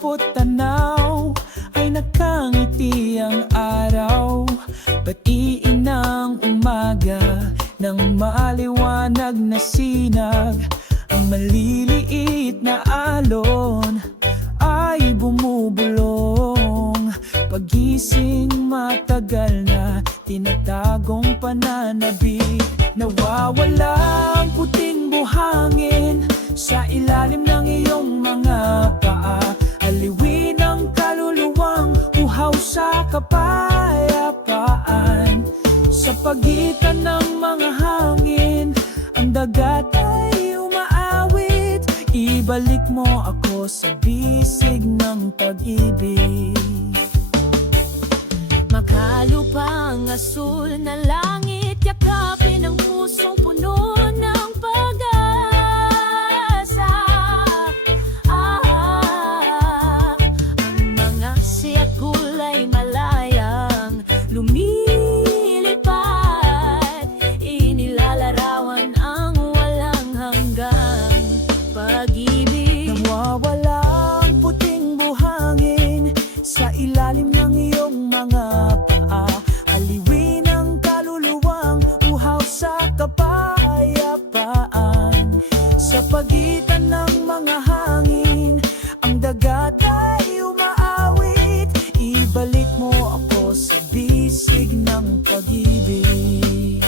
bawat tanaw ay nakangiti ang araw. Batiin ng umaga ng maliwanag na sinag. Ang maliliit na alon ay bumubulong. Pagising matagal na tinatagong pananabik. Nawawala ang puting buhangin sa ilalim ng iyong mga paa. Aliwin ang kaluluwang uhaw sa kapayapaan. Sa pagitan ng mga hangin, ang dagat ay umaawit. Ibalik mo ako sa bisig ng pag-ibig. Makalupang asul na langit, yakapin ang pusong puno ng pag-asa. Ang mga siyak kulay malayang lumilipad, inilalarawan ang walang hanggang pag-ibig. Nawawala ang puting buhangin sa ilalim ng iyong mga paa. Aliwin ang kaluluwang uhaw sa kapayapaan. Sa pagitan ng mga hangin, ang dagat ay umaawit. Ibalik mo ako sa bisig ng pag-ibig.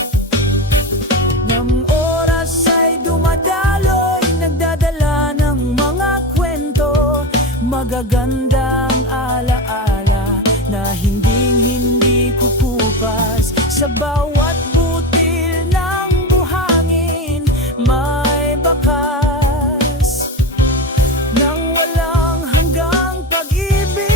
Ng oras ay dumadaloy, nagdadala ng mga kwento, magagandang alaala na hindi kukupas. Sa bawat butil ng buhangin may bakas ng walang hanggang pag-ibig.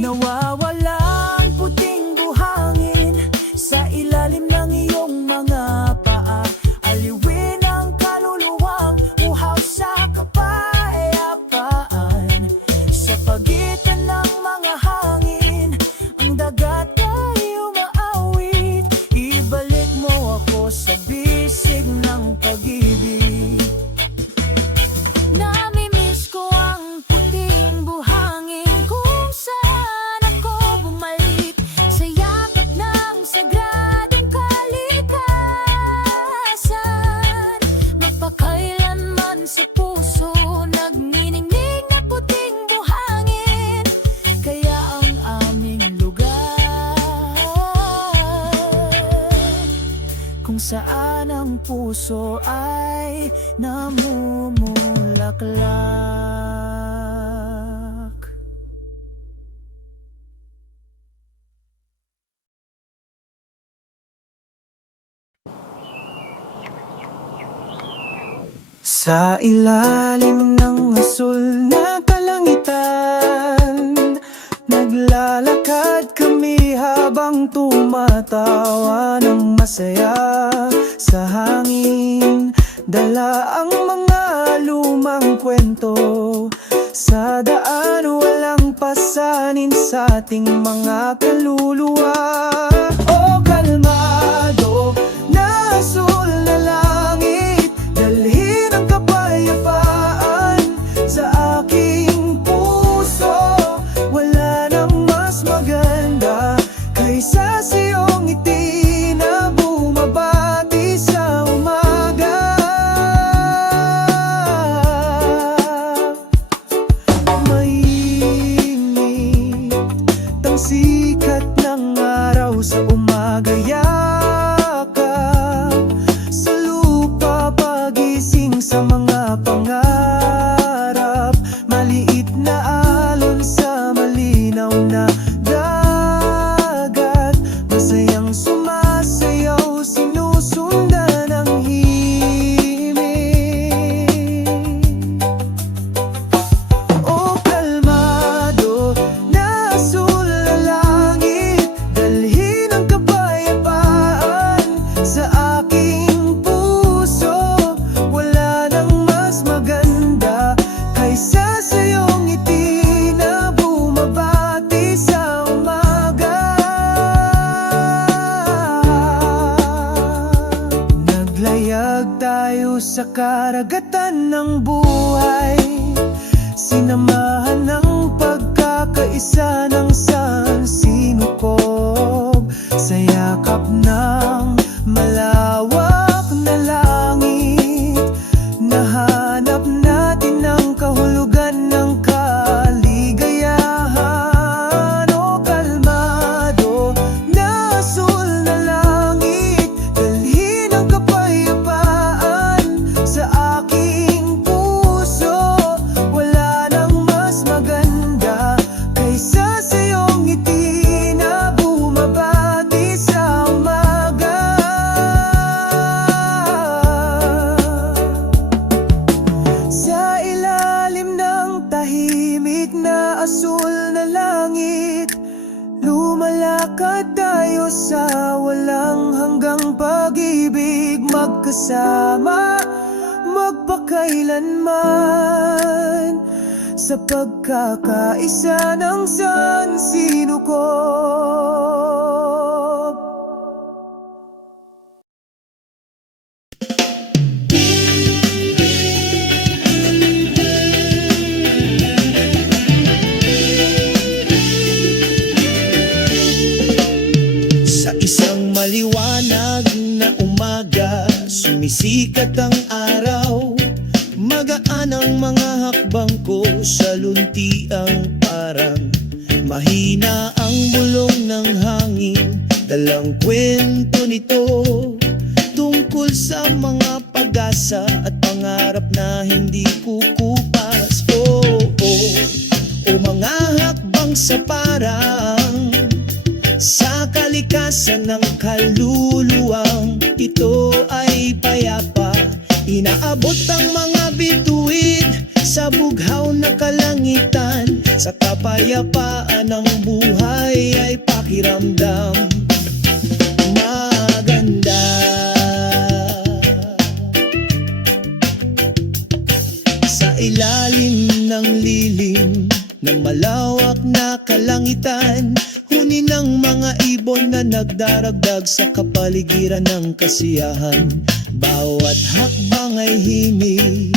Nawawala ang puting buhangin sa ilalim ng iyong mga paa. Aliwin ang kaluluwang uhaw sa kapayapaan. Sa pagitan ng mga hangin, ang dagat ay umaawit. Ibalik mo ako sa bisig ng pag-ibig. Namimiss ko ang puting buhangin kung saan ako bumalik sa yakap ng sagradong kalikasan. Magpakailanman sa puso nagniningning na puting buhangin, kaya ang aming lugar Kung saan ang puso ay namumulaklak. Sa ilalim ng asul na kalangitan, naglalakad kami habang tumatawa ng masaya. Sa hangin, dala ang mga lumang kwento. Sa daan, walang pasanin sa ating mga kaluluwa. O kalmado na asul na langit, dalhin ang kapayapaan sa aking puso. Wala nang mas maganda kaysa sa iyong ngiti na bumabati sa umaga. Mainit ang sikat ng araw sa umaga, yakap sa lupa, pagising sa mga pangarap. Maliit na alon sa malinaw na dagat, masayang sumasayaw, sinusundan ang himig. O kalmado na asul na langit, dalhin ang kapayapaan sa aking puso. Wala nang mas maganda kaysa sa iyong ngiti na bumabati sa umaga. Naglaya Lumalakad tayo sa karagatan ng buhay, sinamahan ng pagkakaisa ng sansinukob, sa yakap ng malawak na langit. Nahanap natin ang kahulugan ng kaligayahan. O kalmado na asul na langit, dalhin ang kapayapaan sa aking puso. Wala nang mas maganda kaysa sa iyong ngiti na bumabati sa umaga. Sa ilalim ng tahimik na asul na langit, lumalakad tayo sa walang hanggang pag-ibig, magkasama, magpakailanman, sa pagkakaisa ng sansinukob. Sa isang maliwanag na umaga, sumisikat ang araw. Magaan ang mga hakbang ko sa luntiang parang mahina ang bulong ng hangin. Dalang kwento nito tungkol sa mga pag-asa at pangarap na hindi kukupas. O mga hakbang sa parang sa kalikasan ng kaluluwang ito ay payapa. Inaabot ang mga bituin sa bughaw na kalangitan. Sa kapayapaan ng buhay ay pakiramdam maganda. Sa ilalim ng lilim ng malawak na kalangitan, huni ng mga ibon na nagdaragdag sa kapaligiran ng kasiyahan. Bawat hakbang ay himig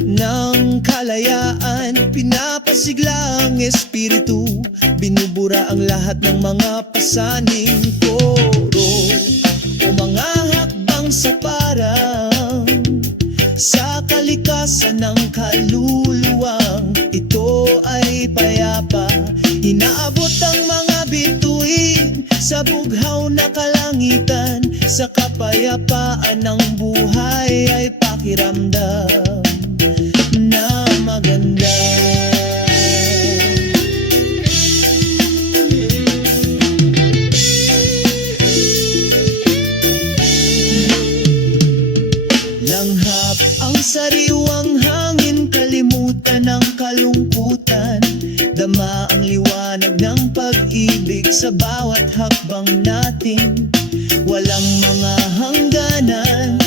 ng kalayaan, pinapasigla ang espiritu, binubura ang lahat ng mga pasaning koro. O mga hakbang sa parang sa kalikasan ng kaluluwang ito ay payapa. Inaabot ang mga bituin sa bughaw na kalangitan. Sa kapayapaan ng buhay ay pakiramdam na maganda. Langhap ang sariwang hangin, kalimutan ang kalungkutan. Dama ang liwanag ng pag-ibig sa bawat hakbang natin. Walang mga hangganan,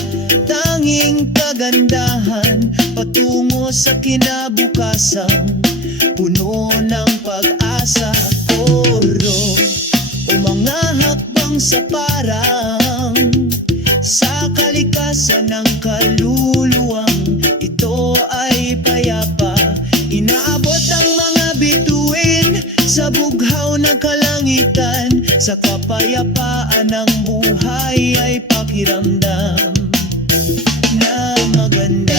tanging kagandahan, patungo sa kinabukasan, puno ng pag-asa. Oro o mga hakbang sa parang sa kalikasan ng kaluluwang ito ay payapa. Inaabot ang mga bituin sa bughaw ng kalangitan. Sa kapayapaan ng buhay ay pakiramdam na maganda.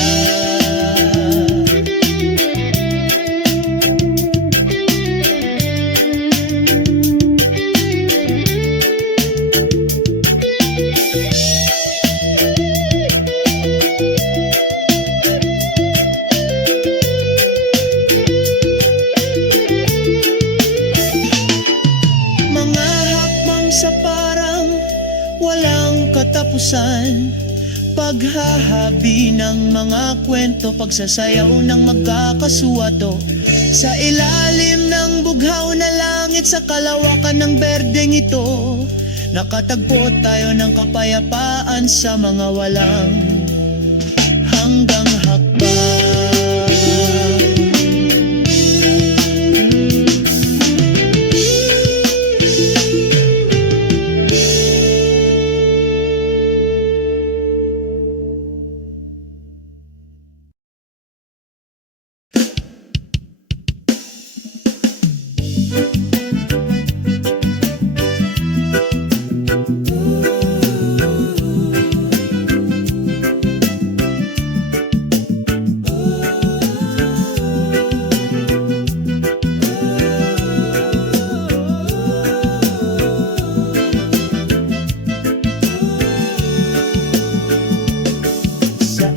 Sa parang walang katapusan, paghahabi ng mga kwento, pagsasayaw ng magkakasuwato. Sa ilalim ng bughaw na langit, sa kalawakan ng berdeng ito, nakatagpo tayo ng kapayapaan sa mga walang hanggang hakbang.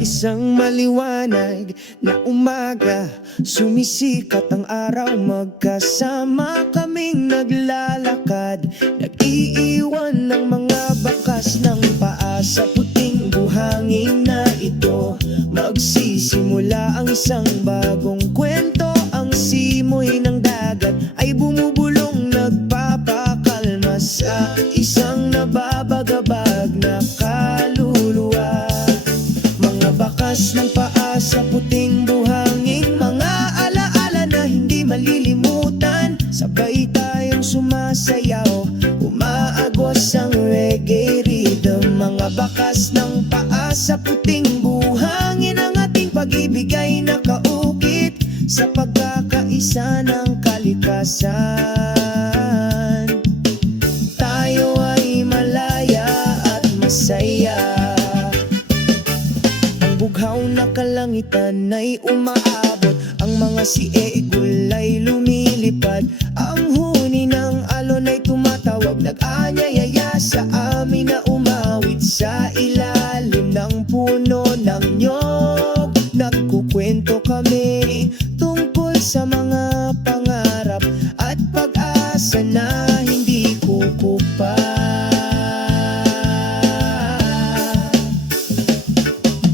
isang maliwanag na umaga, sumisikat ang araw, magkasama kaming naglalakad. Nag-iiwan ng mga bakas ng paa sa puting buhangin na ito. Magsisimula ang isang bagong kwento. Ang simoy ng dagat ay bumubulong, nagpapakalma sa isang nababagabag na kaluluwa. Mga bakas ng paa sa puting buhangin, mga alaala na hindi malilimutan. Sabay tayong sumasayaw, umaagos ang reggae rhythm. Mga bakas ng paa sa puting buhangin, ang ating pag-ibig ay nakaukit sa pagkakaisa ng kalikasan. Tayo ay malaya at masaya. Ang bughaw na kalangitan ay umaabot, ang mga siegul ay lumilipad. Ang huni ng alon ay tumatawag, nag-anyayaya sa amin na umawit sa ilalim ng puno ng nyog. Nagkukwento kami tungkol sa mga pangarap at pag-asa na hindi kukupa.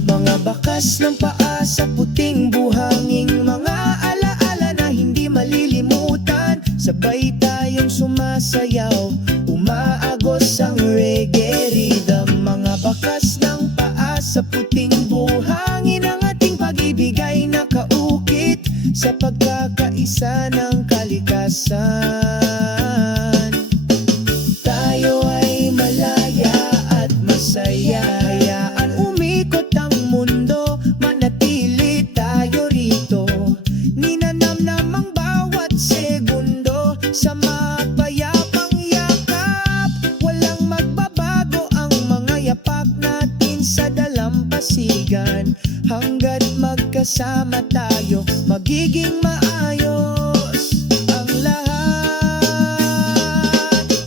Mga bakas ng paa sa puting buhangin, mga alaala na hindi malilimutan. Sabay tayong sumasayaw, umaagos ang reggae rhythm. Mga bakas ng paa sa puting buhangin, ang ating pag-ibig ay nakaukit sa pagkakaisa ng kalikasan. Tayo ay malaya at masaya. Hayaan umikot ang mundo, manatili tayo rito. Ninanamnam ang bawat segundo sa mapayapang yakap. Walang magbabago ang mga yapak natin sa dalampasigan. Hanggat magkasama tayo, magiging maayos ang lahat.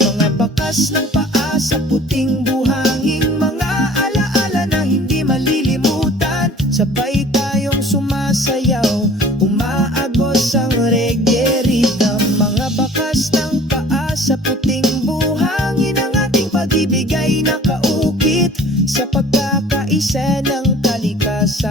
Mga bakas ng paa sa puting buhangin, mga alaala na hindi malilimutan. Sabay tayong sumasayaw, umaagos ang reggae rhythm. Mga bakas ng paa sa puting buhangin, ang ating pag-ibig ay nakaukit sa pagkakaisa ng kalikasan.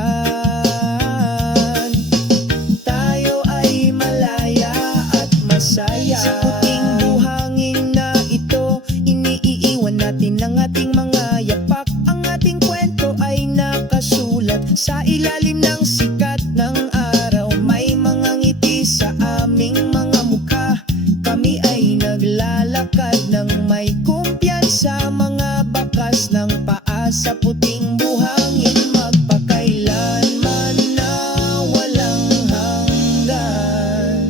Tayo ay malaya at masaya. Sa puting buhangin na ito, iniiwan natin ang ating mga yapak. Ang ating kwento ay nakasulat sa ilalim ng sikat ng araw. May mga ngiti sa aming mga mukha. Kami ay naglalakad ng may kumpiyansa. Mga bakas ng paa sa puting buhangin, magpakailanman na walang hanggan.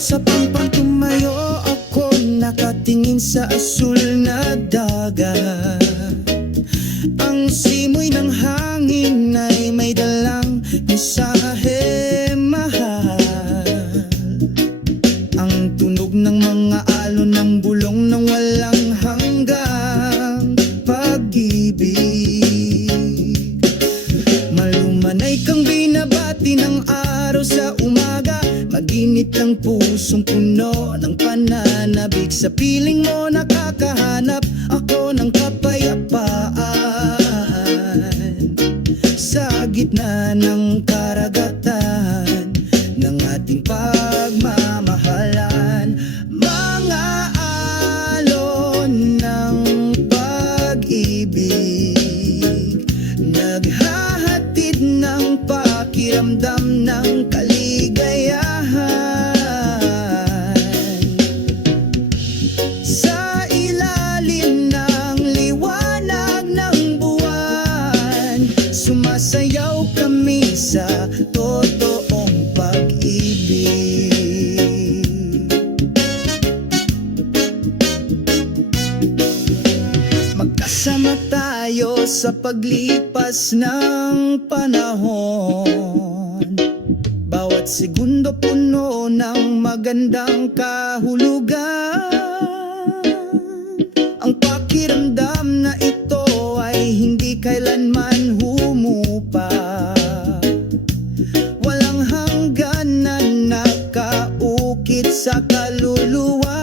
Sa pampang tumayo ako, nakatingin sa asul na dagat. Ang simoy ng hangin ay may dalang mensahe mahal. Ang tunog ng mga alon ng bulong ng walang hanggang pag-ibig. Malumanay kang binabati ng araw sa umaga. Maginit ang pusong puno ng pananabik. Sa piling mo nakakahanap ako ng kapayapaan. Sa gitna ng karagatan ng ating pagmamahalan, mga alon ng pag-ibig, naghahatid ng pakiramdam ng kaligayahan. Sa ilalim ng liwanag ng buwan, sumasayaw kami sa sa paglipas ng panahon. Bawat segundo puno ng magandang kahulugan. Ang pakiramdam na ito ay hindi kailanman humupa. Walang hanggan na nakaukit sa kaluluwa.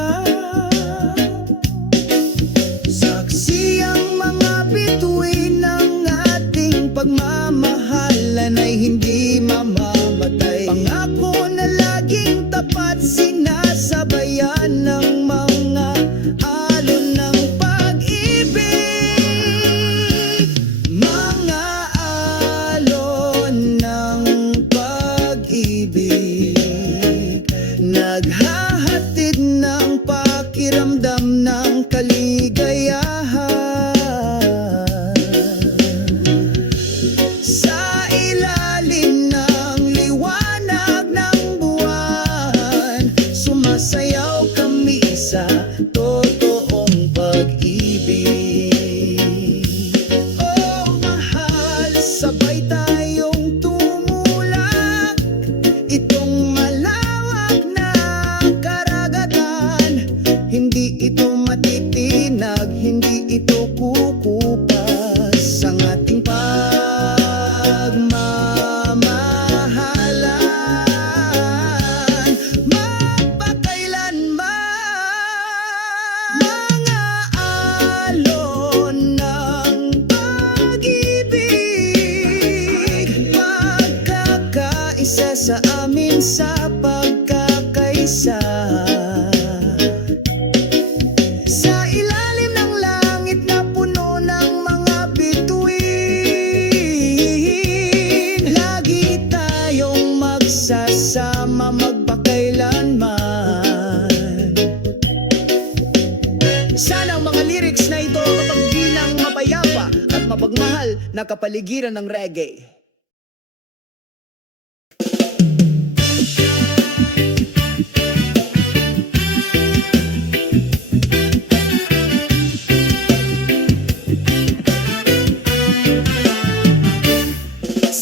Saksi ang mga bituin ng ating pagmamahalan ay hindi mamamatay. Pangako na laging tapat, sinasabayan ng mga alon ng pag-ibig. Mga alon ng pag-ibig, naghahatid ng pakiramdam ng kaligayahan. Sa ilalim ng liwanag ng buwan, sumasayaw kami sa totoong pag-ibig. Oh mahal, sabay tayong tumulak itong malawak na karagatan. Hindi ito matitinag, hindi ito kukupas. Ang ating pagmamahalan magpakailanman. Mga alon ng pag-ibig, pagkakaisa sa amin sa pagkakaisa. Sa ilalim ng langit na puno ng mga bituin, lagi tayong magsasama magpakailanman. Sana ang mga lyrics na ito kapagbilang mapayapa at mapagmahal na kapaligiran ng reggae.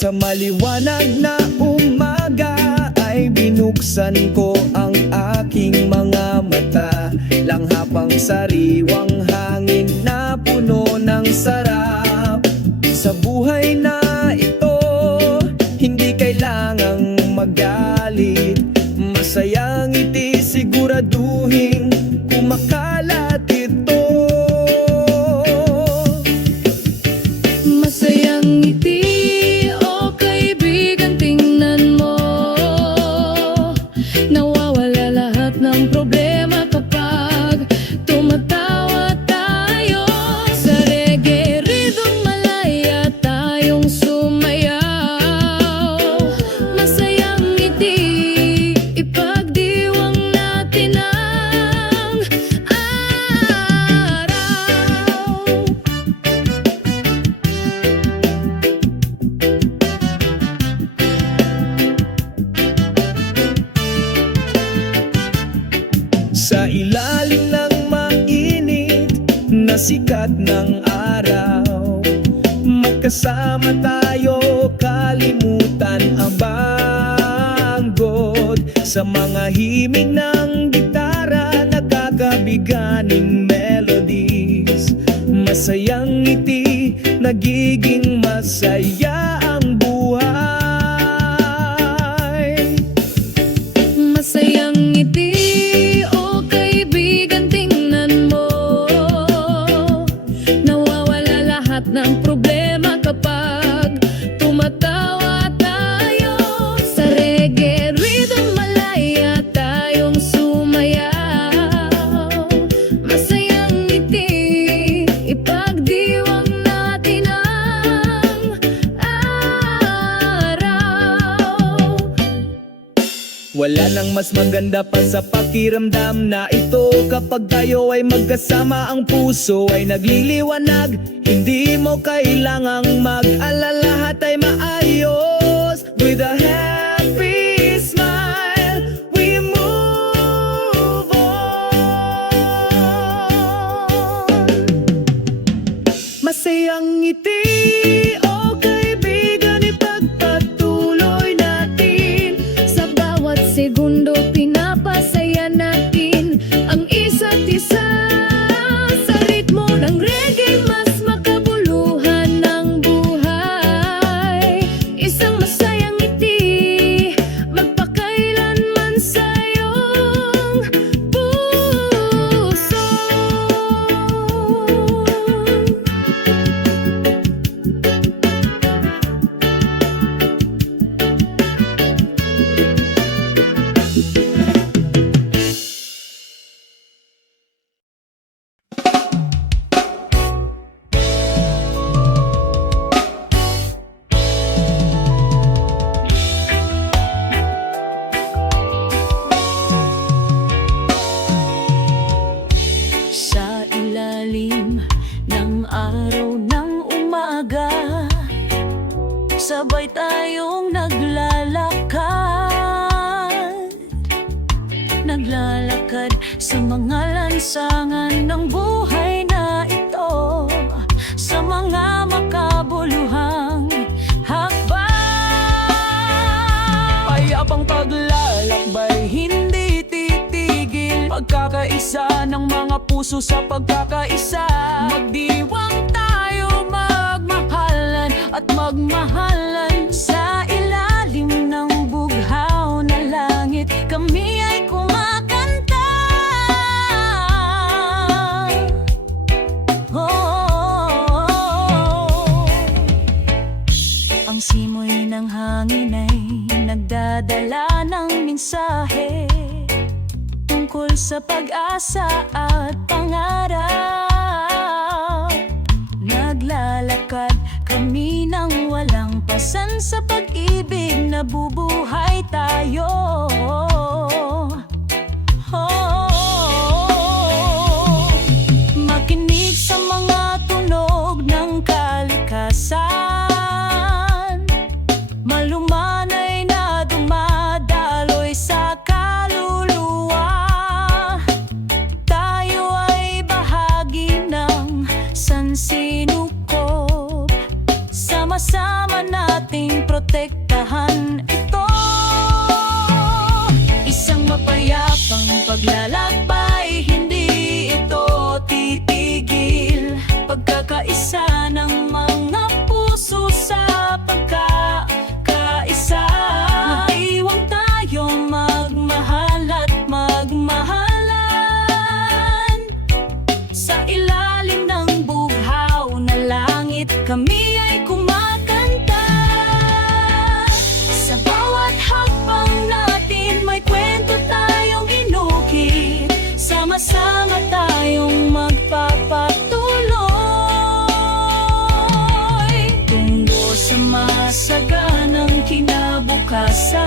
Sa maliwanag na umaga ay binuksan ko ang aking mga mata. Langhapang sariwang hangin na puno ng sarap. Sa buhay na ito, hindi kailangang magalit. Masayang ngiti, siguraduhin kumakalat ito. Masayang ngiti, o kaibigan, tingnan mo. Nawawala lahat ng problema kapag tumatawa tayo. Sa reggae rhythm, malaya tayong sumayaw. Masayang ngiti, ipagdiwang natin ang araw. Sa ilalim ng mainit na sikat ng araw, magkasama tayo, kalimutan ang banggod. Sa mga himig ng gitara, nakakabiganing melodies. Masayang ngiti, nagiging masaya ang buhay. Masayang ngiti, o kaibigan, tingnan mo. Nawawala lahat ng problema kapag tumatawa tayo. Sa reggae rhythm, malaya tayong sumayaw. Masayang ngiti, ipagdiwang natin ang araw. Wala nang mas maganda pa sa pakiramdam na ito. Kapag tayo ay magkasama, ang puso ay nagliliwanag. Hindi mo kailangang mag-alala, lahat ay maayos. With a happy smile, we move on. Masayang ngiti, segundo pinapasaya natin ang isa't isa. Sa ritmo ng reggae mas makabuluhan ng buhay. Isang masayang ngiti magpakailanman sa iyong puso. Sa ilalim ng araw ng umaga, sabay tayong naglalakad. Naglalakad sa mga lansangan ng buhay na ito, sa mga makabuluhang hakbang. Payapang paglalakbay, hindi titigil. Pagkakaisa ng mga puso sa pagkakaisa. Magdiwang tayo, magmahalan at magmahalan. Sa ilalim ng bughaw na langit, Kami ay kumakanta. ang simoy ng hangin ay nagdadala ng mensahe tungkol sa pag-asa at pangarap. Naglalakad kami ng walang pasan sa pag-ibig na bubuhay tayo. Makinig sa mga tunog ng kalikasan, malumanay na dumadaloy sa kaluluwa. Tayo ay bahagi ng sansinukob, sama-sama nating protektahan ito. Isang mapayapang paglalakbay, hindi ito titigil. Pagkakaisa ng mga puso sa pagkakaisa. Mag-iwang tayo, magmahal at magmahalan. Sa ilalim ng bughaw na langit, kami ay kumakanta. Sa bawat hakbang natin, may kwento tayong inukit. Sama-sama tayong magpapatuloy tungo sa masaganang kinabukasan.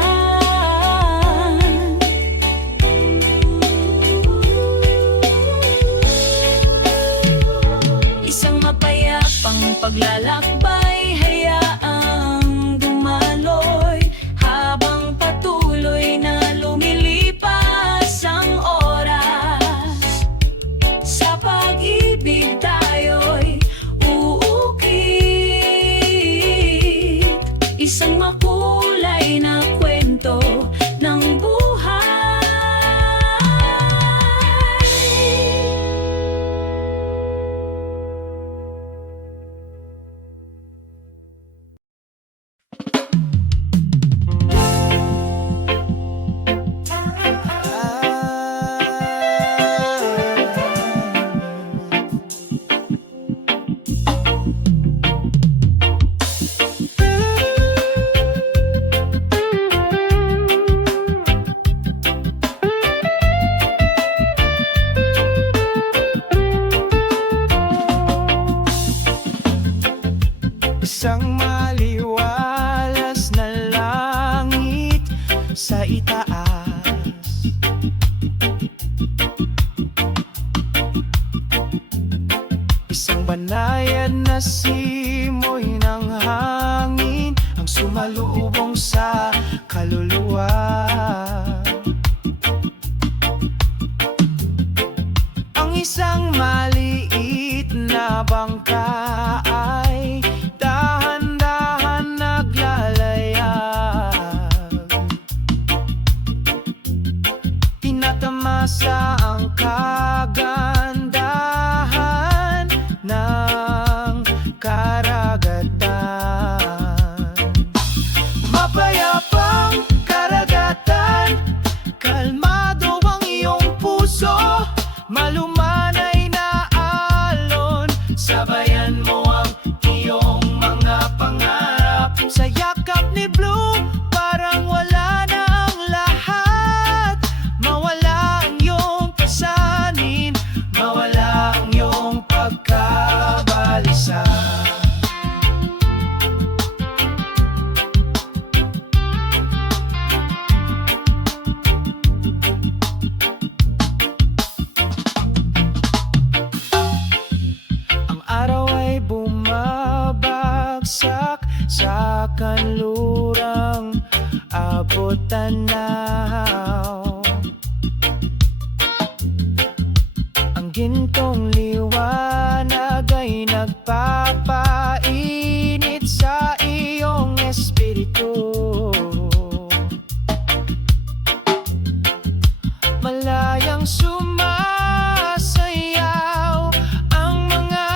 Isang mapayapang paglalakbay, hayaang dumaloy habang patuloy na lumilipas ang oras. Sa pag-ibig tayo'y uukit, isang makulay na kwento ng buhay. Isang maliwalas na langit sa itaas. Isang banayan na simoy ng hangin ang sumalubong sa kaluluwa. Ang isang maliit na bangka ay dahan-dahan naglalayag. umasa ang kagandahan ng karagatan. Mapayapang karagatan, kalmado ang iyong puso, malumanay na alon, sabayan mo ang iyong mga pangarap. Sa yakap ni Blue, parang wala na ang lahat. Mawala ang iyong pasanin, mawala ang iyong pagkabalisa. Ang araw ay bumabagsak sa kanlurang abot tanaw. Ang gintong liwanag ay nagpapainit sa iyong espiritu. Malayang sumasayaw ang mga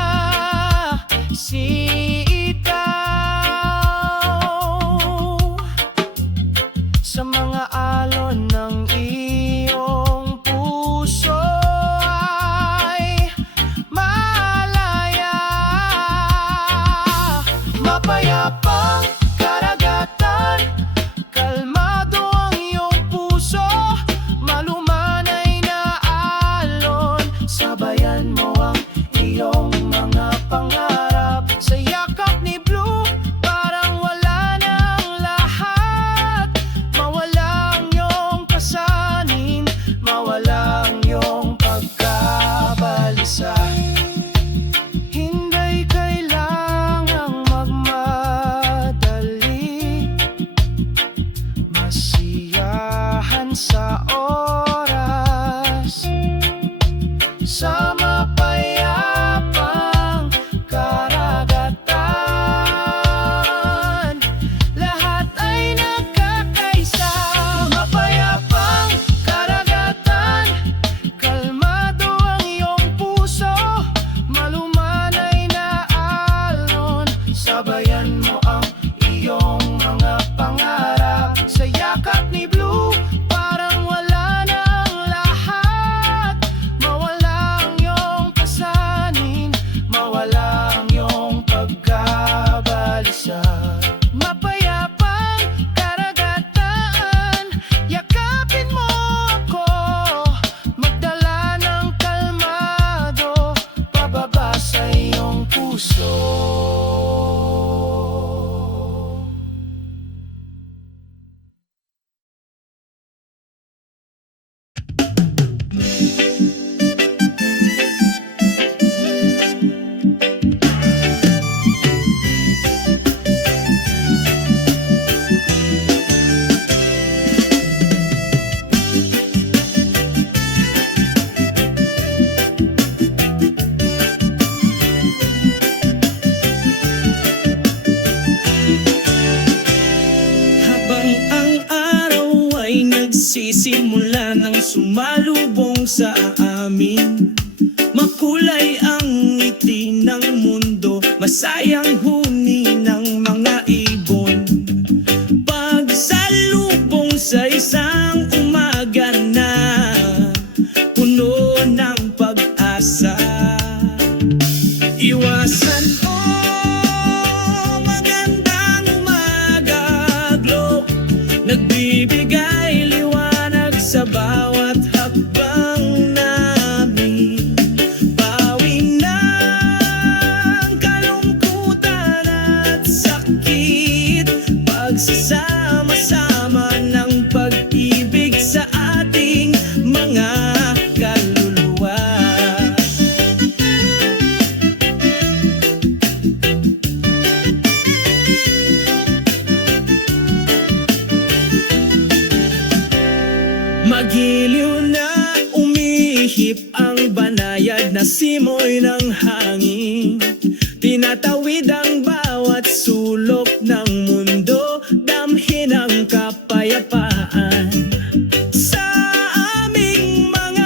sitaw sa mga alon ng iyong puso ay malaya. Mapayapang karagatan, kalmado ang iyong puso, malumanay na alon, sabayan mo ang iyong mga pangarap. Sa yakap ni Blue, parang wala na ang lahat. Mawala ang iyong pasanin, mawala ang iyong pagkabalisa. Hindi kailangang magmadali, masiyahan sa oras, sa mapayapang karagatan. Lahat ay nagkakaisa. Mapayapang karagatan, kalmado ang iyong puso, malumanay na alon, sabayan mo ang iyong mga pangarap. Sa yakap ni Blue, parang wala na ang lahat. Mawala ang iyong pasanin, mawala ang iyong pagkabalisa. Mapayapang karagatan, yakapin mo ako, magdala ng kalmado, pababa sa iyong puso. Habang ang araw ay nagsisimula ng sumalubong sa amin, makulay ang ngiti ng mundo, masayang huni ng mga ibon. Pagsalubong sa isang umaga na puno ng pag-asa. Iwasan o magandang umaga, Globe, nagbibigay liwanag sa bawat hakbang namin. Bawi ng kalungkutan at sakit, pagsasama-sama ng pag-ibig sa ating mga kaluluwa. Magiliw na umihip ang banayad na simoy ng hangin, tinatawid ang bawat sulok ng mundo, damhin ang kapayapaan. Sa aming mga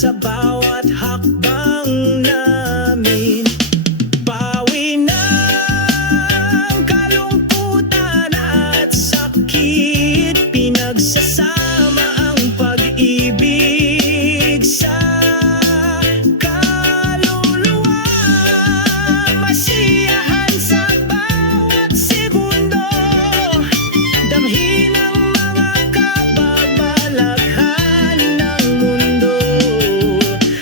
sa bawat hakbang namin. Pawi ng kalungkutan at sakit, pinagsasama ang pag-ibig sa kaluluwa. Masiyahan sa bawat segundo, damhin ang mga kababalaghan ng mundo.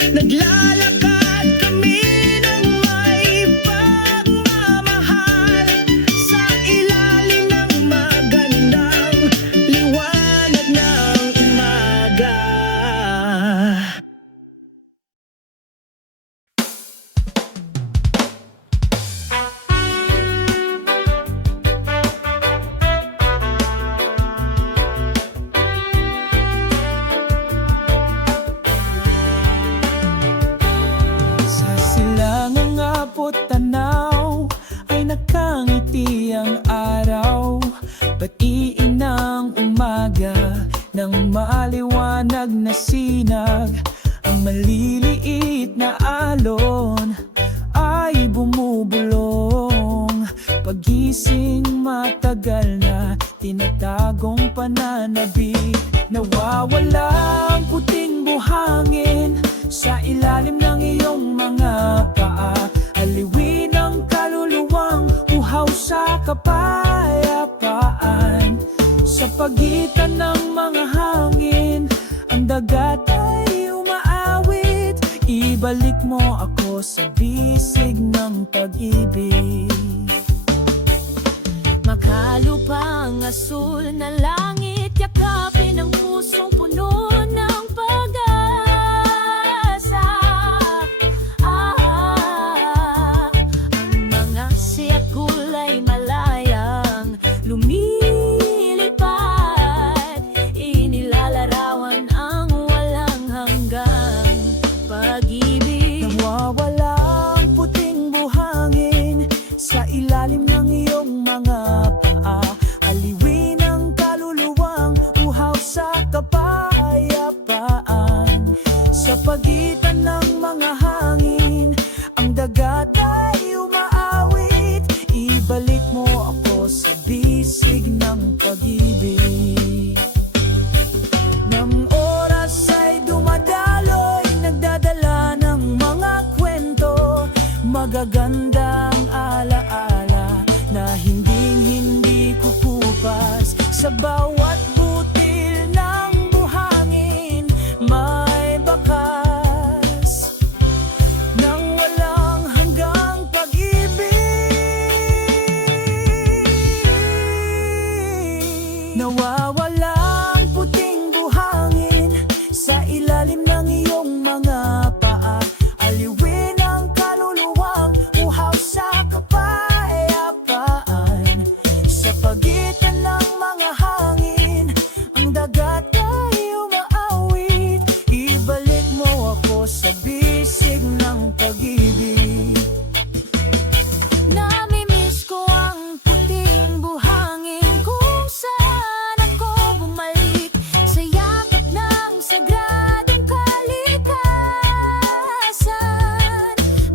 Naglalakad kami ng may pagmamahal sa ilalim ng magandang liwanag ng umaga. Sa silangang abot tanaw ay nakangiti ang araw. Batiin ng umaga ng maliwanag na sinag. Ang maliliit na alon ay bumubulong. Pagising matagal na tinatagong pananabik. Nawawala ang puting buhangin sa ilalim ng iyong mga paa. Aliwin ang kaluluwang uhaw sa kapayapaan. Sa pagitan ng mga hangin, ang dagat ay umaawit. Ibalik mo ako sa bisig ng pag-ibig. Makalupang asul na langit, yakapin ang pusong puno ng pag-asa. Ang mga siyak kulay malayang lumilipad, inilalarawan ang walang hanggang pag-ibig. Nawawala ang puting buhangin sa ilalim ng iyong mga paa. Aliwin ang kaluluwang uhaw sa kapayapaan. Sa pagitan ng mga hangin, ang dagat ay umaawit. Ibalik mo ako sa bisig ng pag-ibig. Nang oras ay dumadaloy, nagdadala ng mga kwento, magagandang alaala na hinding-hindi kukupas. Sa bawat butil ng buhangin may bakas ng walang hanggang pag-ibig. Nawawala ang puting buhangin sa ilalim ng iyong mga paa. Aliwin ang kaluluwang uhaw sa kapayapaan. Sa pagitan ng mga hangin, ang dagat ay umaawit. Ibalik mo ako sa bisig ng pag-ibig. Namimiss ko ang puting buhangin kung saan ako bumalik sa yakap ng sagradong kalikasan.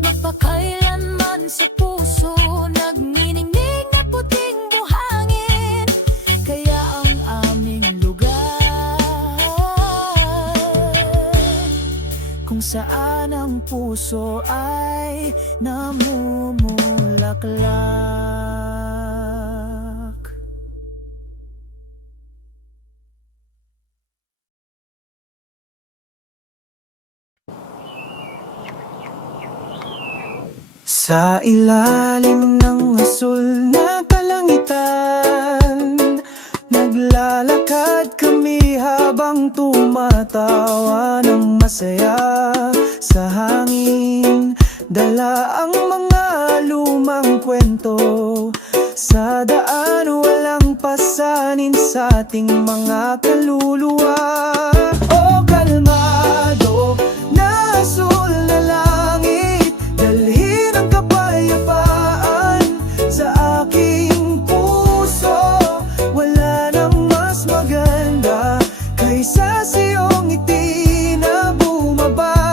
Magpakailanman sa puso nagniningning na puting buhangin, kaya ang aming lugar Kung saan ang puso ay namumulaklak. Sa ilalim ng asul na kalangitan, naglalakad kami habang tumatawa ng masaya. Sa hangin, dala ang mga lumang kwento. Sa daan, walang pasanin sa ating mga kaluluwa. O kalmado na asul na langit, dalhin ang kapayapaan sa aking puso. Wala nang mas maganda kaysa sa iyong ngiti na bumaba.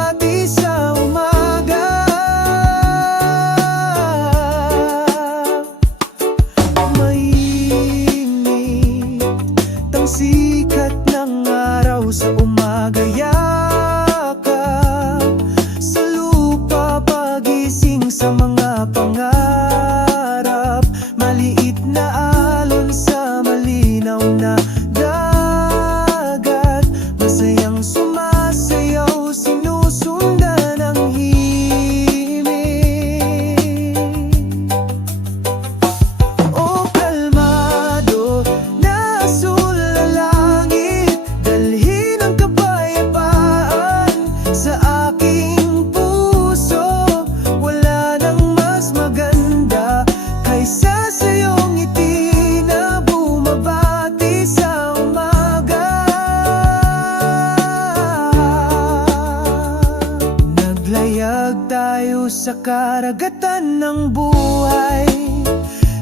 sa karagatan ng buhay,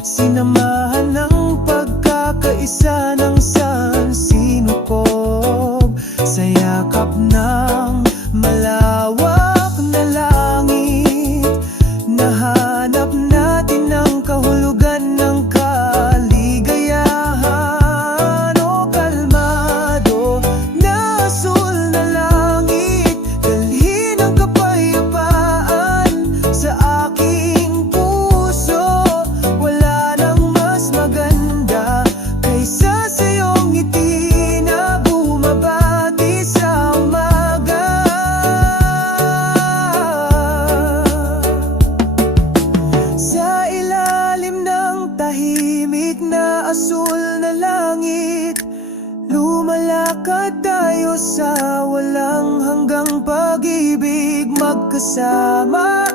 sinamahan ng pagkakaisa ng sansinukob, sa yakap ng malawak na langit. Nahanap natin ang kahulugan ng kaligayahan. O kalmado na asul na langit, dalhin ang kapayapaan sa aking puso. Wala nang mas maganda kaysa sa iyong ngiti na bumabati sa umaga. Sa ilalim ng tahimik na asul na langit, lumalakad tayo sa walang hanggang pag-ibig, magkasama,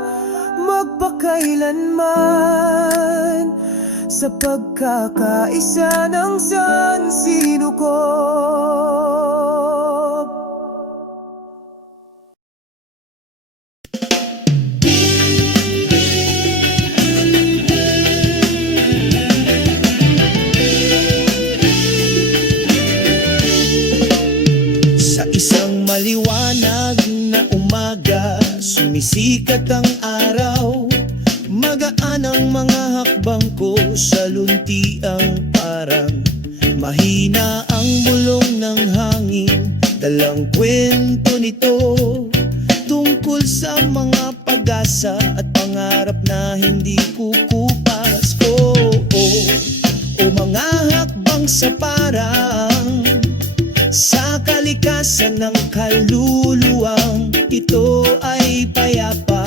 magpakailanman, sa pagkakaisa ng sansinukob. Sa isang maliwanag na umaga, sumisikat ang araw. Magaan ang mga hakbang ko sa luntiang parang mahina ang bulong ng hangin. Dalang kwento nito tungkol sa mga pag-asa at pangarap na hindi kukupas. O mga hakbang sa parang sa kalikasan ng kaluluwang ito ay payapa.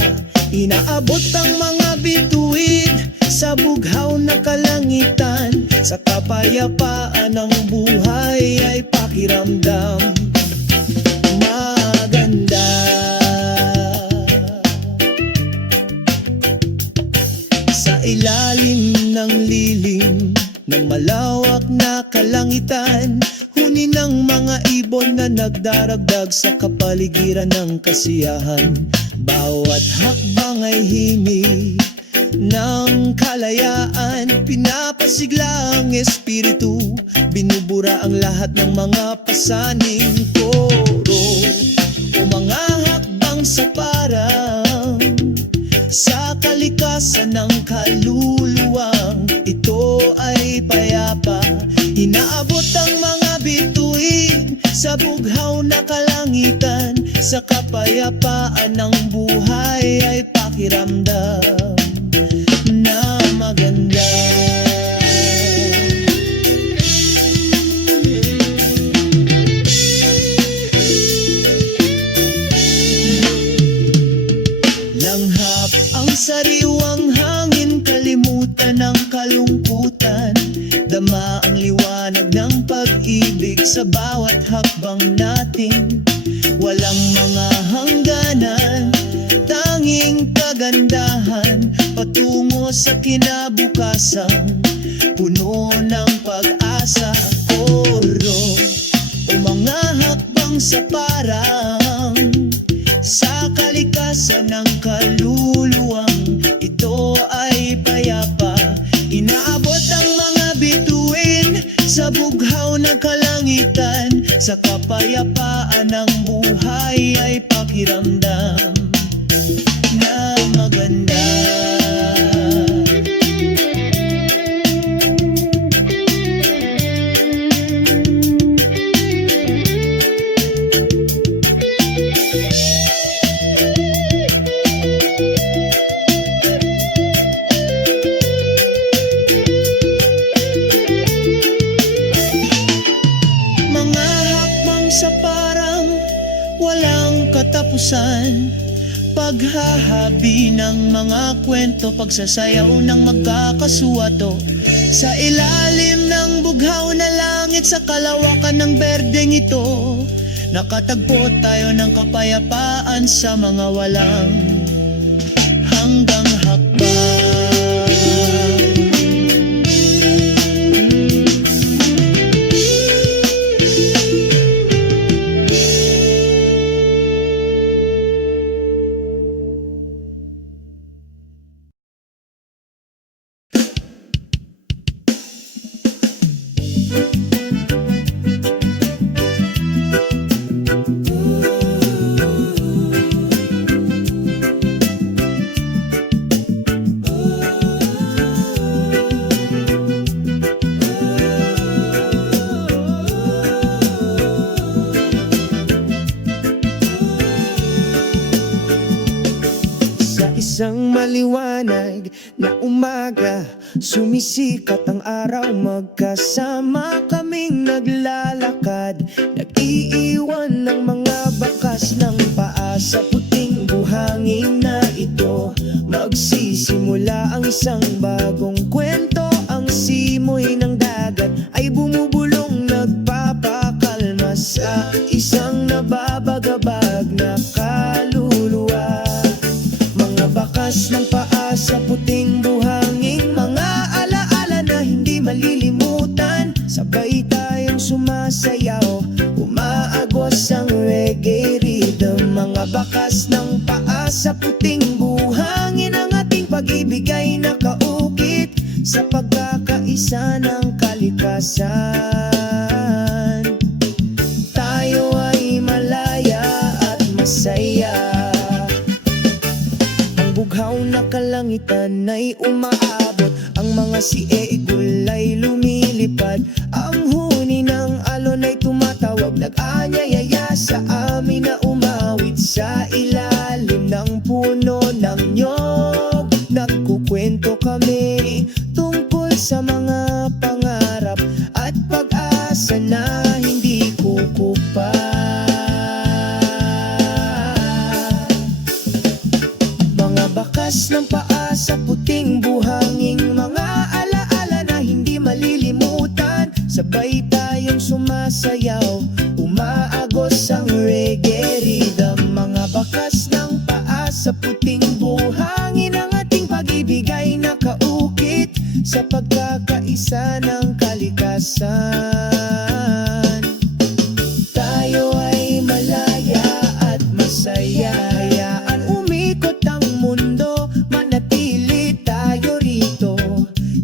Inaabot ang mga bituin sa bughaw na kalangitan. Sa kapayapaan ng buhay ay pakiramdam maganda. Sa ilalim ng lilim ng malawak na kalangitan, huni ng mga ibon na nagdaragdag sa kapaligiran ng kasiyahan. Bawat hakbang ay himig ng kalayaan, pinapasigla ang espiritu, binubura ang lahat ng mga pasaning koro. O mga hakbang sa parang sa kalikasan ng kaluluwang ito ay payapa. Inaabot ang mga bituin sa bughaw na kalangitan. Sa kapayapaan ng buhay ay pakiramdam na maganda. Langhap ang sariwang hangin, kalimutan ang kalungkutan. Dama ang liwanag ng pag-ibig sa bawat hakbang natin. Walang mga hangganan, tanging kagandahan, patungo sa kinabukasan, puno ng pag-asa. Oro o mga hakbang sa parang sa kalikasan ng kaluluwang ito ay payapa. Inaabot ang mga bituin sa bughaw na kalangitan. Sa kapayapaan ng buhay ay pakiramdam na maganda. Sa parang walang katapusan, paghahabi ng mga kwento, pagsasayaw ng magkakasuwato. Sa ilalim ng bughaw na langit, sa kalawakan ng berdeng ito, nakatagpo tayo ng kapayapaan sa mga walang hanggang hakbang. Isang maliwanag na umaga, sumisikat ang araw, magkasama kaming naglalakad. Nag-iiwan ng mga bakas ng paa sa puting buhangin na ito. Magsisimula ang isang bagong kwento. Ang simoy ng dagat ay bumubulong, nagpapakalma sa isang nababagabag na kaluluwa. Mga bakas ng paa sa puting buhangin, mga alaala na hindi malilimutan. Sabay tayong sumasayaw, umaagos ang reggae rhythm. Mga bakas ng paa sa puting buhangin, ang ating pag-ibig ay nakaukit sa pagkakaisa ng kalikasan. Tayo ay malaya at masaya. Ang bughaw na kalangitan ay umaabot, ang mga siegul ay lumilipad. Ang huni ng alon ay tumatawag, nag-anyayaya sa amin na umawit sa ilalim ng puno ng nyog. Nagkukwento kami tungkol sa mga pangarap at pag-asa na hindi kukupa. Mga bakas ng paa sa puting buhangin, mga alaala na hindi malilimutan. Sabay tayong sumasayaw, umaagos ang reggae rhythm. Mga bakas ng paa sa puting buhangin, ang ating pag-ibig ay nakaukit sa pagkakaisa ng kalikasan. Tayo ay malaya at masaya. Hayaan umikot ang mundo, manatili tayo rito.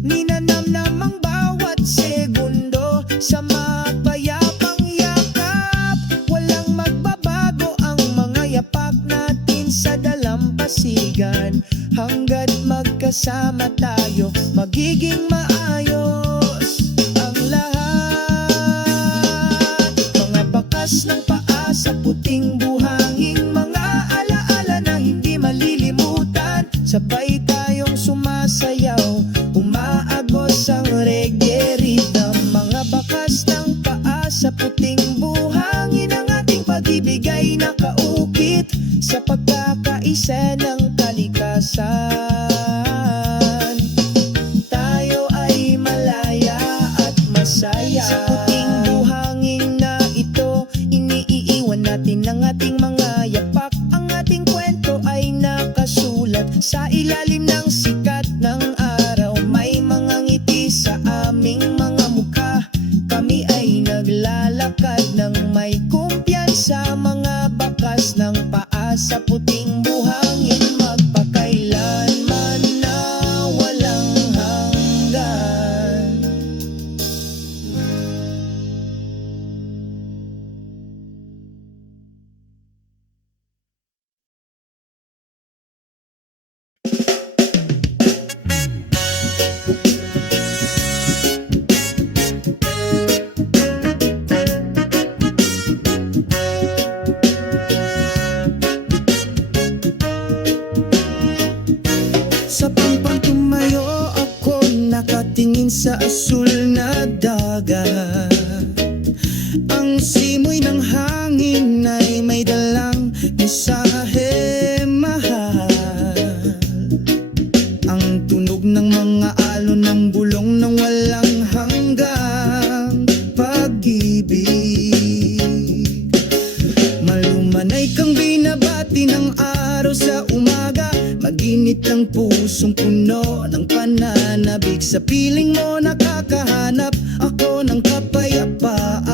Ninanamnam ang bawat segundo sa mapayapang yakap. Walang magbabago ang mga yapak natin sa dalampasigan. Hanggat magkasama tayo, magiging maayos ang lahat. Mga bakas ng paa sa puting buhangin, mga alaala na hindi malilimutan. Sabay tayong sumasayaw, umaagos ang reggae rhythm. Mga bakas ng paa sa puting buhangin, ang ating pag-ibig ay nakaukit sa pagkakaisa ng kalikasan. Tayo ay malaya at masaya. Sa puting buhangin na ito, iniiwan natin ang ating mga yapak. Ang ating kwento ay nakasulat sa ilalim ng sikat ng araw. May mga ngiti sa aming mga mukha, kami ay naglalakad ng may kumpiyansa. Mga bakas ng paa sa puting buhangin, magpakailanman na walang hanggan. Sa pampang tumayo ako, nakatingin sa asul na dagat. Ang simoy ng hangin ay may dalang mensahe mahal. Ang tunog ng mga alon ng bulong ng walang hanggang pag-ibig. Malumanay kang binabati ng araw sa umaga, maginit ang pusong puno ng pananabik. Sa piling mo nakakahanap ako ng kapayapaan.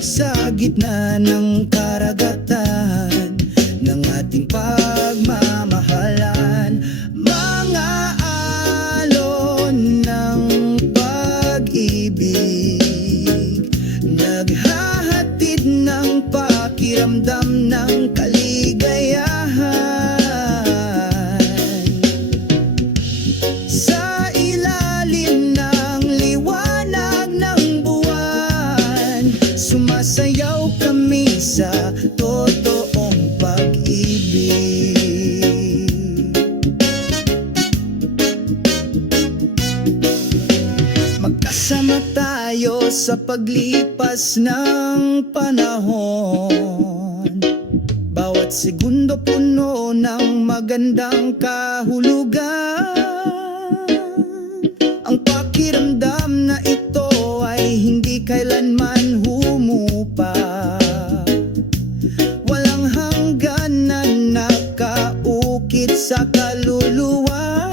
Sa gitna ng karagatan ng ating pagmamahalan, mga alon ng pag-ibig, naghahatid ng pakiramdam ng kaligayahan. Sa ilalim ng liwanag ng buwan, sumasayaw kami sa totoong pag-ibig. sa paglipas ng panahon. Bawat segundo puno ng magandang kahulugan. Ang pakiramdam na ito ay hindi kailanman humupa. Walang hanggan na nakaukit sa kaluluwa.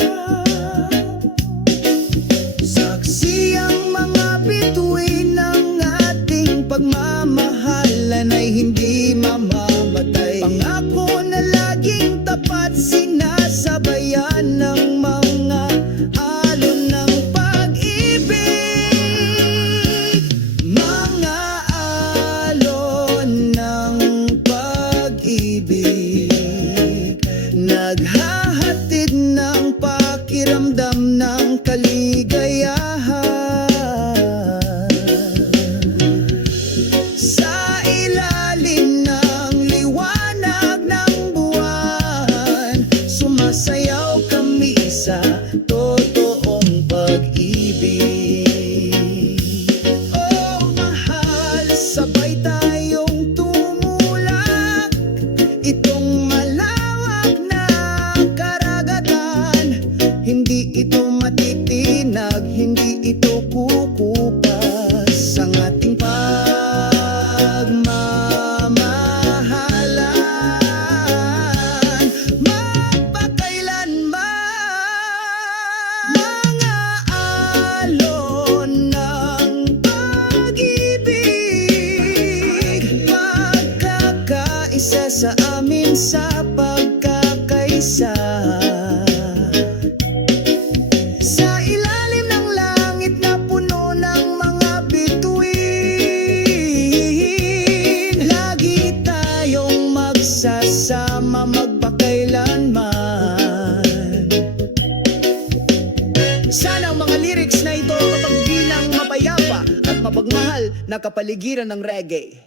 Saksi ang mga bituin ng ating pagmamahalan ay hindi mamamatay. Pangako na laging tapat, sinasabayan ng mga alon ng pag-ibig. Mga alon ng pag-ibig, naghahatid ng pakiramdam ng kaligayahan. Sa ilalim ng liwanag ng buwan, sumasayaw kami sa totoong pag-ibig. Oh mahal, sabay tayong tumulak itong malawak na karagatan. Hindi ito matitinag, hindi ito kukupas. Ang ating pagmamahalan magpakailanman. Mga alon ng pag-ibig, magkakaisa sa amin sa pagkakaisa. Sa ilalim ng langit na puno ng mga bituin, lagi tayong magsasama magpakailanman. Sana ang mga lyrics na ito mapagbilang mapayapa at mapagmahal na kapaligiran ng reggae.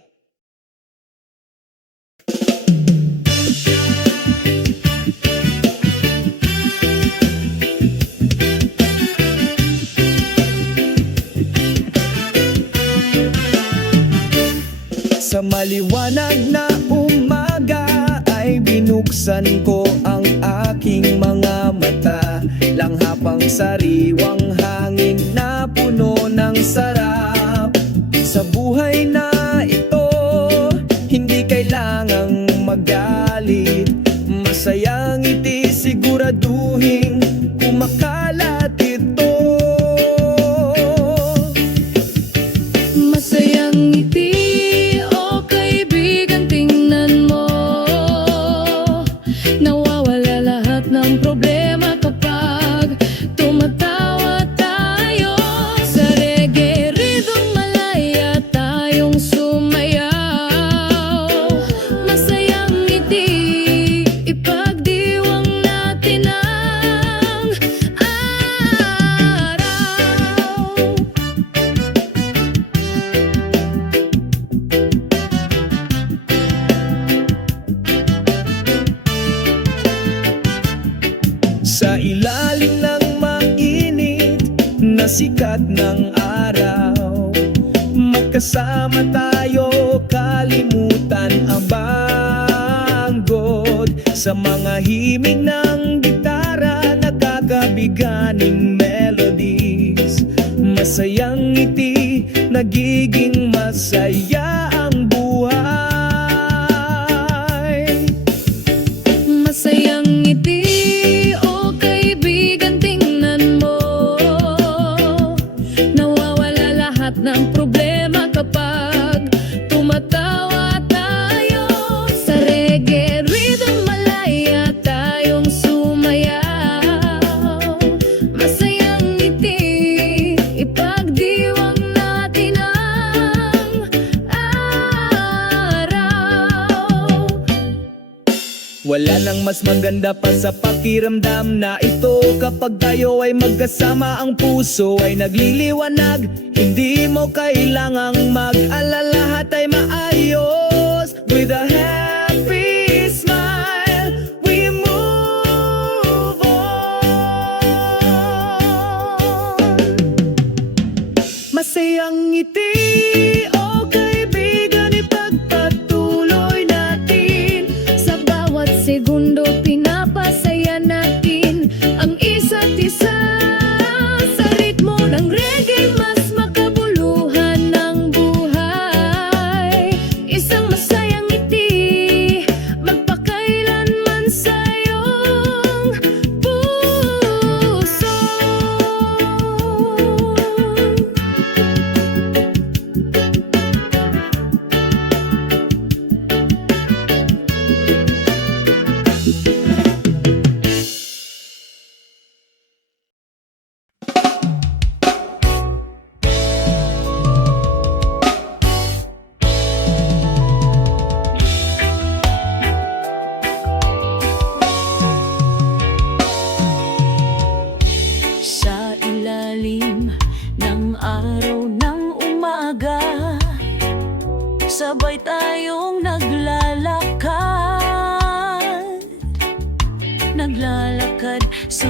Sa maliwanag na umaga ay binuksan ko ang aking mga mata. Langhapang sariwang hangin na puno ng sarap. Sa buhay na ito, hindi kailangang magalit. Masayang ngiti, siguraduhin kumakalat ito. Masayang ngiti, o kaibigan, tingnan mo. Nawawala lahat ng problema kapag tumatawa tayo. Sa reggae rhythm, malaya tayong sumayaw. Masayang ngiti, ipagdiwang natin ang araw. Sa ilalim ng mainit na sikat ng araw, magkasama tayo, kalimutan ang banggod. Sa mga himig ng gitara, nagkakabiganing melodies. Masayang ngiti, nagiging masaya ang buhay. Masayang ngiti, o kaibigan, tingnan mo. Nawawala lahat ng problema kapag tumatawa tayo. Sa reggae rhythm, malaya tayong sumayaw. Masayang ngiti, ipagdiwang natin ang araw. Wala nang mas maganda pa sa pakiramdam na ito. Kapag tayo ay magkasama, ang puso ay nagliliwanag. Hindi mo kailangang mag-alala, lahat ay maayos. With a happy smile, we move on. Masayang ngiti,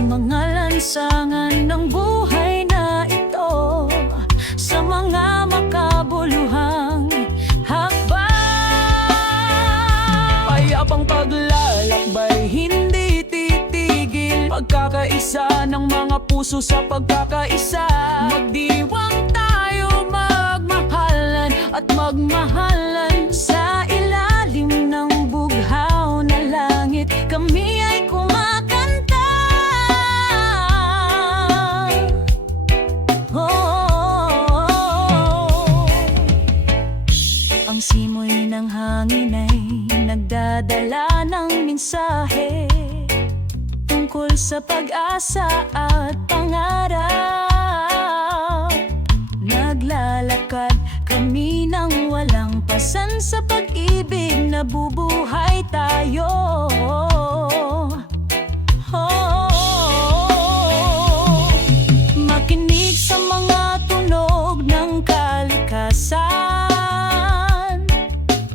mga lansangan ng buhay na ito, sa mga makabuluhang hakbang. Payapang paglalakbay, hindi titigil. Pagkakaisa ng mga puso sa pagkakaisa. Magdiwang tayo, magmahalan at magmahalan. Sa ilalim ng bughaw na langit, kami ay kumakanta. Ang simoy ng hangin ay nagdadala ng mensahe tungkol sa pag-asa at pangarap. Naglalakad kami ng walang pasan sa pag-ibig, nabubuhay tayo. Makinig sa mga tunog ng kalikasan,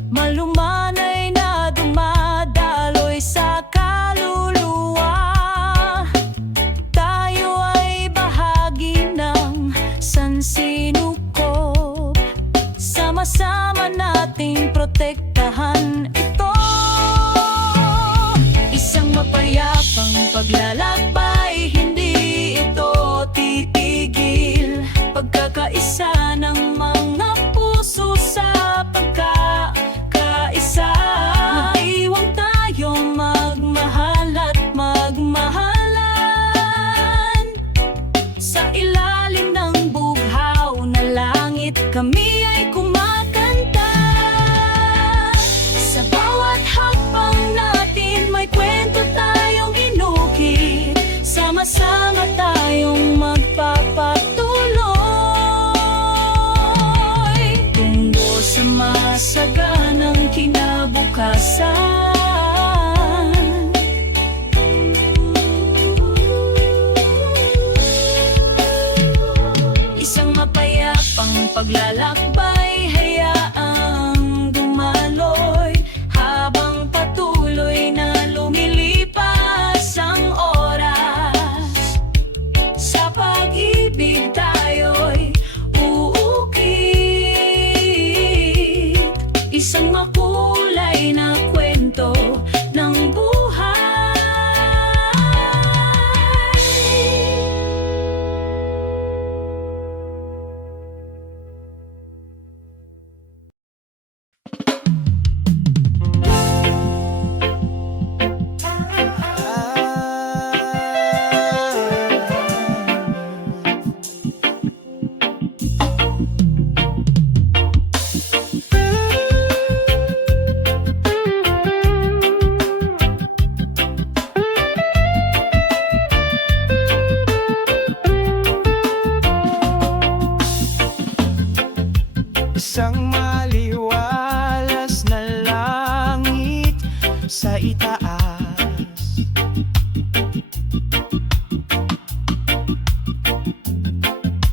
malumanay na dumadaloy sa kaluluwa. Tayo ay bahagi ng sansinukob, sama-sama nating protektahan ito. Isang mapayapang paglalakbay, hindi ito titigil. Pagkakaisa ng mga puso sa pagkakaisa. Mag-iwang tayo, magmahal at magmahalan. Sa ilalim ng bughaw na langit, kami ay kumakanta. Sa bawat hakbang natin, may kwento tayong inukit. Sama-sama tayong magpapatuloy tungo sa masaganang kinabukasan. Isang mapayapang paglalakbay, hayaang dumaloy habang patuloy na lumilipas ang oras. Sa pag-ibig tayo'y uukit, isang makulay na kwento ng buhay. Isang maliwalas na langit sa itaas.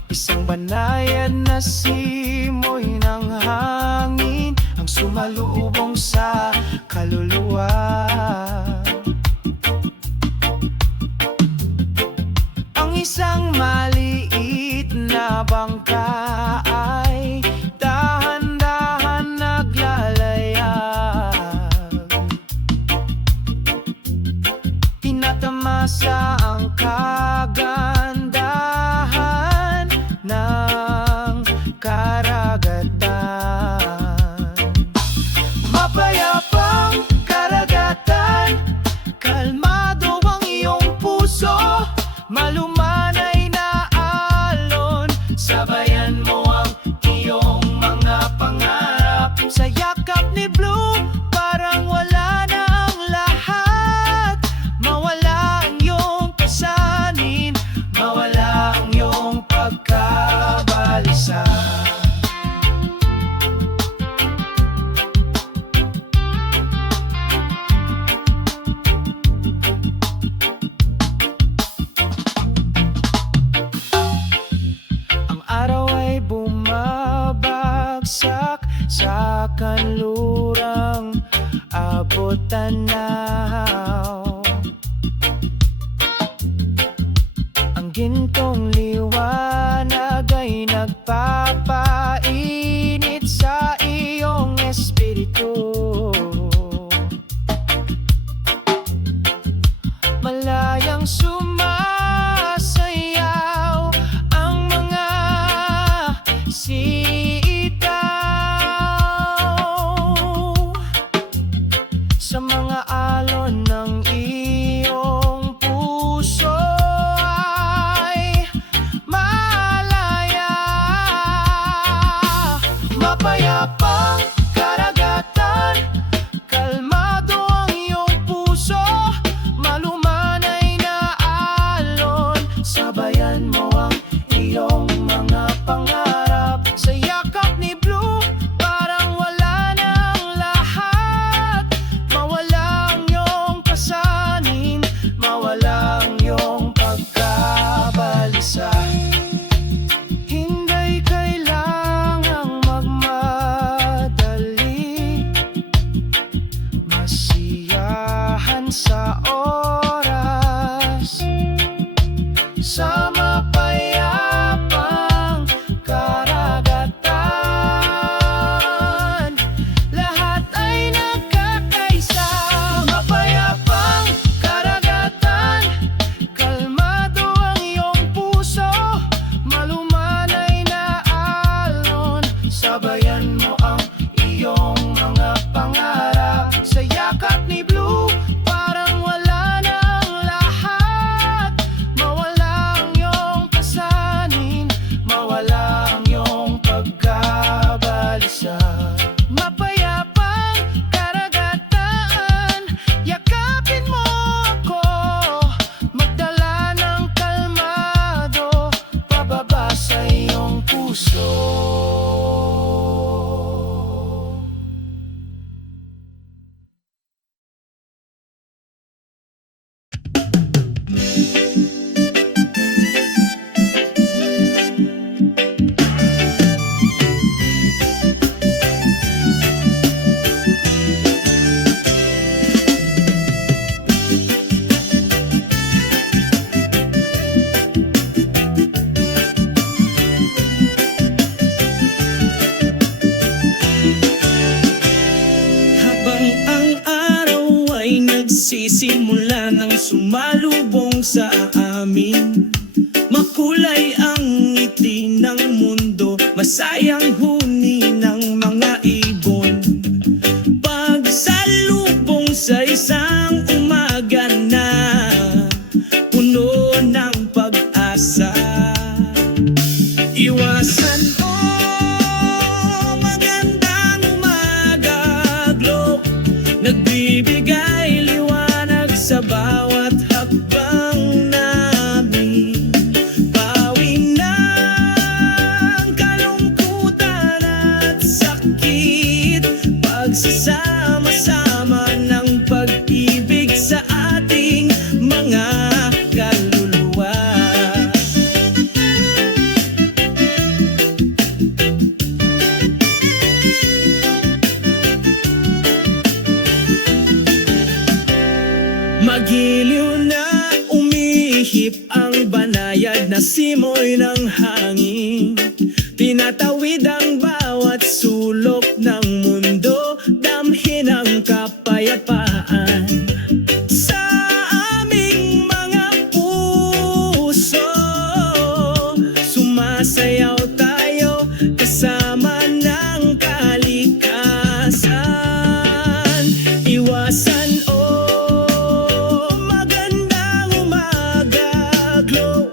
Isang banayan na simoy ng hangin ang sumalubong sa kaluluwa. Ang isang maliit na bangka ay dahan-dahan naglalayag. Tinatamasa ang kagandahan ng karagatan. Mapayapang karagatan, kalmado ang iyong puso. Malumanay na alon, sabayan mo ang iyong mga pangarap. Sa yakap ni Blue, parang wala na ang lahat. Mawala ang iyong pasanin, mawala ang iyong pagkabalisa. Sa kanlurang abot tanaw. sa mga alon ng iyong puso ay malaya. Mapayapang karagatan, kalmado ang iyong puso, malumanay na alon, sabayan mo ang iyong mga pangarap. Sa yakap ni Blue, parang wala nang lahat. Mawala ang iyong pasanin, mawala ang iyong pagkabalisa. Hindi kailangang magmadali, masiyahan sa oras, sa mapayapang karagatan. Lahat ay nagkakaisa. Mapayapang karagatan, kalmado ang iyong puso, malumanay na alon, sabayan mo ang iyong mga pangarap. Sa yakap ni Blue, parang wala nang lahat. Mawala ang iyong pasanin, mawala ang iyong pagkabalisa. Mapayapang karagatan, yakapin mo ako, magdala ng kalmado, pababa sa iyong puso. Habang ang araw ay nagsisimula ng sumalubong sa amin, makulay ang ngiti ng mundo, masayang huni ng mga ibon. Pagsalubong sa isang umaga na puno ng pag-asa. Iwasan mo magandang umaga, Glow, nagbibigay liwanag sa bawat hakbang namin. Bawi ng kalungkutan at sakit, pagsasama-sama ng pag-ibig sa ating mga kaluluwa. Magiliw na umihip ang banayad na simoy ng hangin, tinatawid ang bawat sulok ng mundo, damhin ang kapayapaan sa aming mga puso. Sumasayaw tayo kasama ng kalikasan. Iwasan magandang umaga, Glow,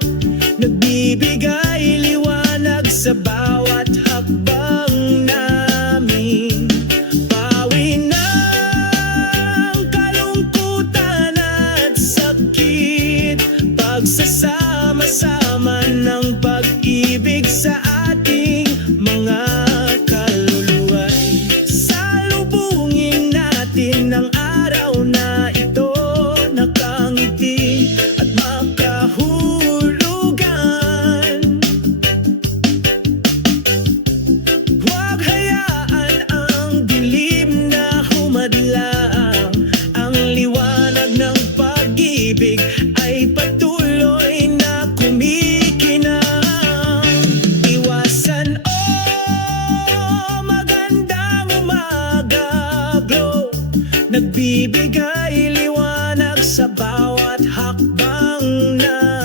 nagbibigay liwanag sa bawat hakbang namin. Bawi ng kalungkutan at sakit, pagsasama-sama ng pag-ibig sa ating mga kaluluwa. Salubungin natin ang araw na ito, nakangiti at makahulugan. Huwag hayaan ang dilim na humadlang, ang liwanag ng pag-ibig ay patuloy na kumikinang. Iwasan magandang umaga, Glow, nagbibigay liwanag sa bawat hakbang na